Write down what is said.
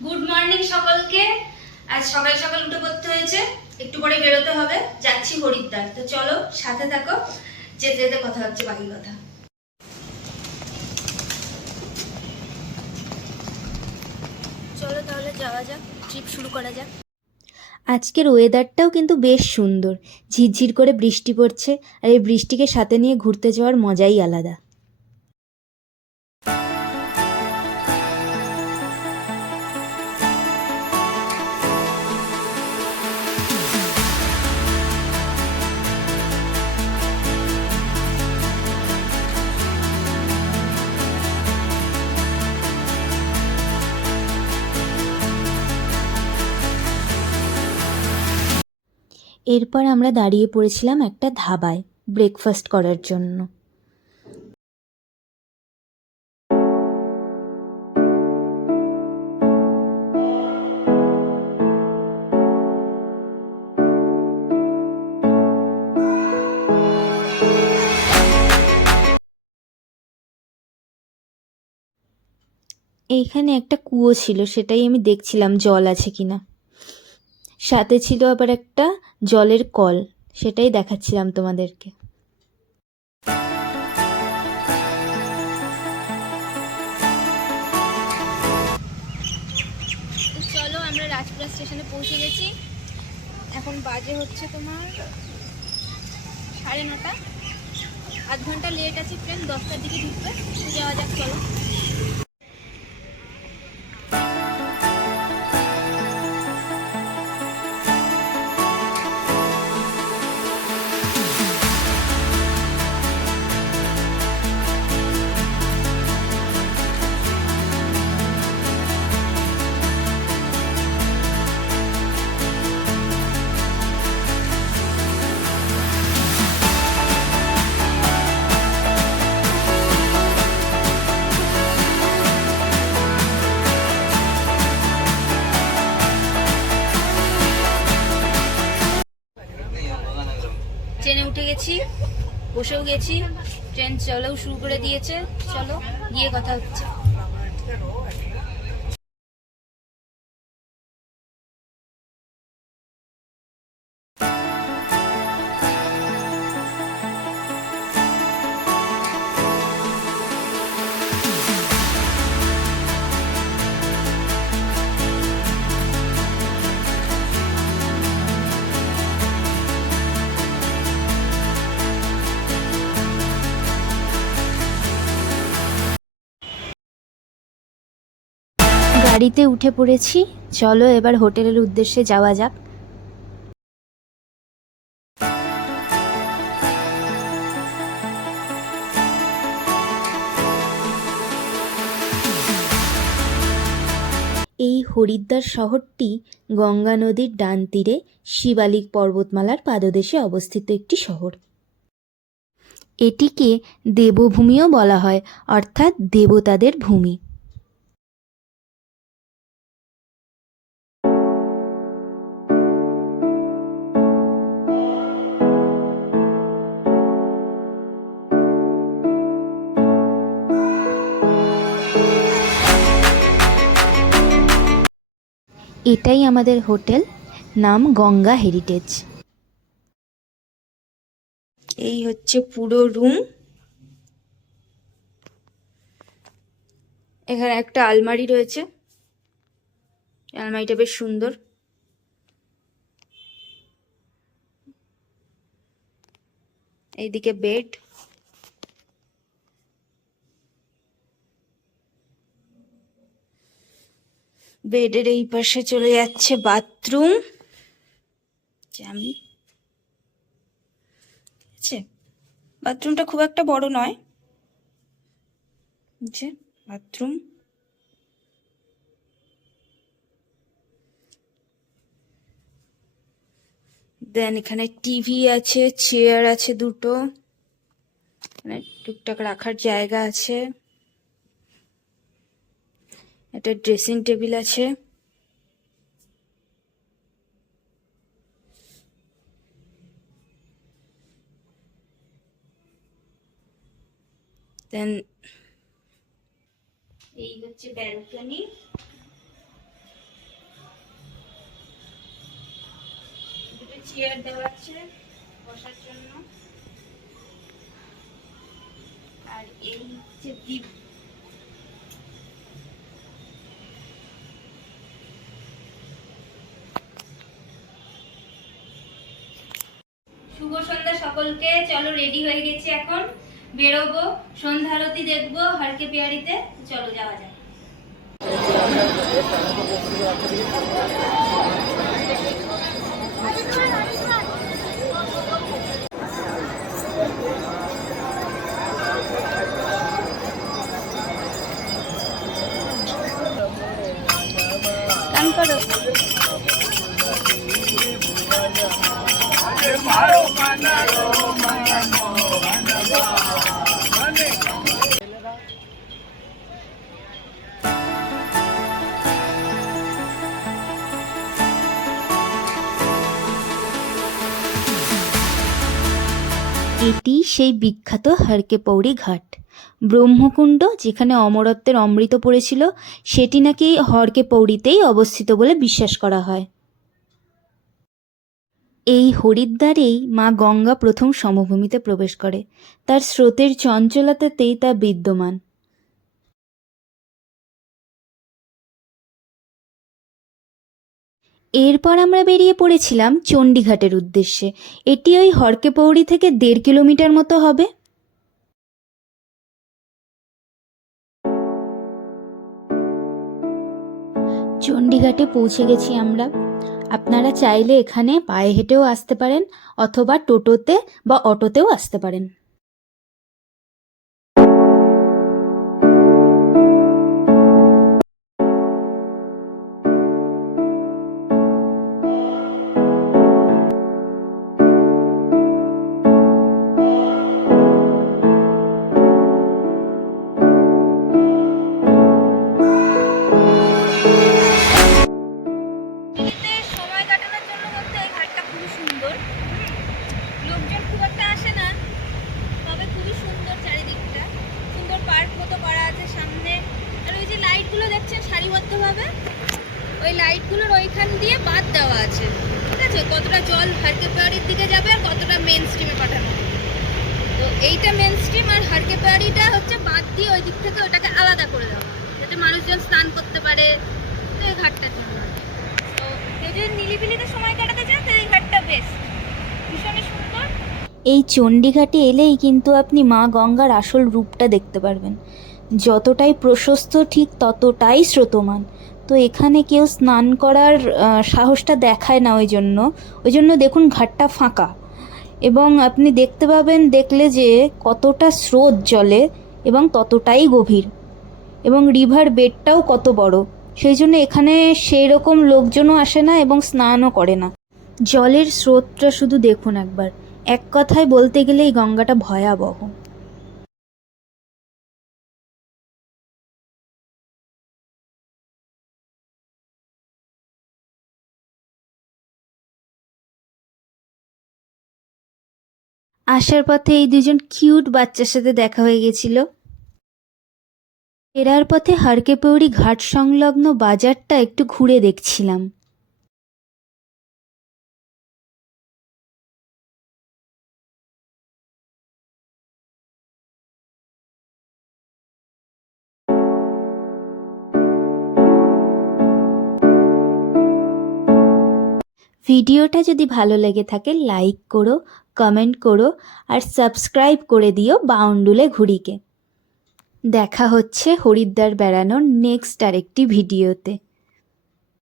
Good morning সকলকে। আজ সকাল সকাল উঠে পড়তে হয়েছে, একটু পরে বেরোতে হবে, যাচ্ছি হরিদ্বার। তো চলো সাথে থাকো, যেতে যেতে কথা হচ্ছে বাকি কথা। চলো তাহলে যাওয়া যাক, ট্রিপ শুরু করা যাক। আজকের ওয়েদারটাও কিন্তু বেশ সুন্দর, ঝিরঝির করে বৃষ্টি পড়ছে, আর এই বৃষ্টিকে সাথে নিয়ে ঘুরতে যাওয়ার মজাই আলাদা। এরপর আমরা দাঁড়িয়ে পড়েছিলাম একটা ধাবায় ব্রেকফাস্ট করার জন্য। এইখানে একটা কুয়ো ছিল, সেটাই আমি দেখছিলাম জল আছে কিনা। সাথে ছিল আবার একটা জলের কল, সেটাই দেখাচ্ছিলাম তোমাদেরকে। চলো আমরা রাজপুরা স্টেশনে পৌঁছে গেছি। এখন বাজে হচ্ছে তোমার 9:30। আধ ঘন্টা লেট আছে, ট্রেন 10টার দিকে ঢুকবে। যাওয়া যাক, চলো। ট্রেনে উঠে গেছি, বসেও গেছি, ট্রেন চলেও শুরু করে দিয়েছে। চলো গিয়ে কথা হচ্ছে। গাড়িতে উঠে পড়েছি, চলো এবার হোটেলের উদ্দেশ্যে যাওয়া যাক। এই হরিদ্বার শহরটি গঙ্গা নদীর ডান তীরে শিবালিক পর্বতমালার পাদদেশে অবস্থিত একটি শহর। এটিকে দেবভূমিও বলা হয়, অর্থাৎ দেবতাদের ভূমি। এটাই আমাদের হোটেল, নাম গঙ্গা হেরিটেজ। এই হচ্ছে পুরো রুম। এখানে একটা আলমারি রয়েছে, আলমারিটা বেশ সুন্দর। এইদিকে বেড, বেডের এই পাশে চলে যাচ্ছে বাথরুম। আমি আছে, বাথরুমটা খুব একটা বড় নয়, যে বাথরুম। দেন এখানে টিভি আছে, চেয়ার আছে দুটো, মানে টুকটাক রাখার জায়গা আছে। একটা ড্রেসিং টেবিল আছে। দেন এই হচ্ছে ব্যালকনি। চেয়ার দেওয়া আছে বসার জন্য। আর এই হচ্ছে দ্বীপ। শুভ সন্ধ্যা সকলকে। চলো রেডি হয়ে গেছি, এখন বেরোবো, সন্ধ্যা আরতি দেখবো হারকে পেয়ারিতে। চলো যাওয়া যাক। গান করো। এটি সেই বিখ্যাত হরকে পৌড়ি ঘাট। ব্রহ্মকুণ্ড যেখানে অমরত্বের অমৃত পড়েছিল সেটি নাকি হরকে পৌড়িতেই অবস্থিত বলে বিশ্বাস করা হয়। এই হরিদ্বারেই মা গঙ্গা প্রথম সমভূমিতে প্রবেশ করে, তার স্রোতের চঞ্চলতাতেই তা বিদ্যমান। এরপর আমরা বেরিয়ে পড়েছিলাম চণ্ডীঘাটের উদ্দেশ্যে। এটি ওই হরকে পৌড়ি থেকে 1.5 কিলোমিটার মতো হবে। চণ্ডীঘাটে পৌঁছে গেছি আমরা। আপনারা চাইলে এখানে পায়ে হেঁটেও আসতে পারেন, অথবা টোটোতে বা অটোতেও আসতে পারেন। সময় কাটানোর জন্য বলতে এই ঘাটটা খুবই সুন্দর। লোকজন খুব একটা আসে না, তবে খুবই সুন্দর। চারিদিকটা সুন্দর পার্ক মতো করা আছে সামনে। আর ওই যে লাইটগুলো দেখছেন সারিবদ্ধভাবে, ওই লাইটগুলোর ওইখান দিয়ে বাদ দেওয়া আছে, ঠিক আছে? কতটা জল হারকে পেয়ারির দিকে যাবে আর কতটা মেন স্ট্রিমে পাঠানো হবে। তো এইটা মেন স্ট্রিম, আর হারকে পেয়ারিটা হচ্ছে বাদ দিয়ে ওই দিক থেকে ওটাকে আলাদা করে দেওয়া, যাতে মানুষজন স্নান করতে পারে। তো এই ঘাটটার জন্য তো যদি নিলিবিলিতে সময় কাটাতে চান তো এই ঘাটটা বেস্ট, ভীষণই সুন্দর। এই চণ্ডীঘাটে এলেই কিন্তু আপনি মা গঙ্গার আসল রূপটা দেখতে পারবেন। যতটাই প্রশস্ত ঠিক ততটাই স্রোতমান। তো এখানে কেউ স্নান করার সাহসটা দেখায় না, ওই জন্য দেখুন ঘাটটা ফাঁকা। এবং আপনি দেখতে পাবেন দেখলে যে কতটা স্রোত জলে এবং ততটাই গভীর, এবং রিভার বেডটাও কত বড়। সেই জন্য এখানে সেই রকম লোকজনও আসে না এবং স্নানও করে না। জলের স্রোতটা শুধু দেখুন একবার। এক কথায় বলতে গেলে এই গঙ্গাটা ভয়াবহ। আসার পথে এই দুজন কিউট বাচ্চার সাথে দেখা হয়ে গেছিল। ফেরার পথে হারকে পৌড়ি ঘাট সংলগ্ন বাজারটা একটু ঘুরে দেখছিলাম। ভিডিওটা যদি ভালো লেগে থাকে লাইক করো, কমেন্ট করো আর সাবস্ক্রাইব করে দিও বাউন্ডুলে ঘুড়িকে। দেখা হচ্ছে হরিদ্বার বেড়ানোর নেক্সট আরেকটি ভিডিওতে।